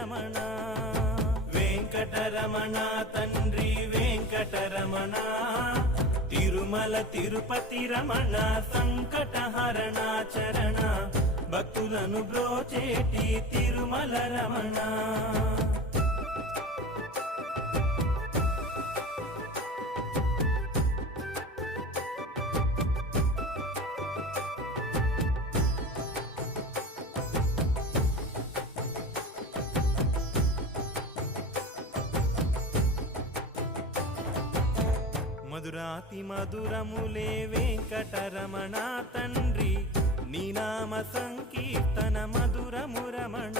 రమణ వెంకటరమణ తండ్రి వెంకటరమణ తిరుమల తిరుపతి రమణ సంకటహరణ చరణ భక్తులను బ్రోచేటి తిరుమల రమణ మధురాతి మధురములే వెంకటరమణ తండ్రి నీ నామ సంకీర్తన మధురము రమణ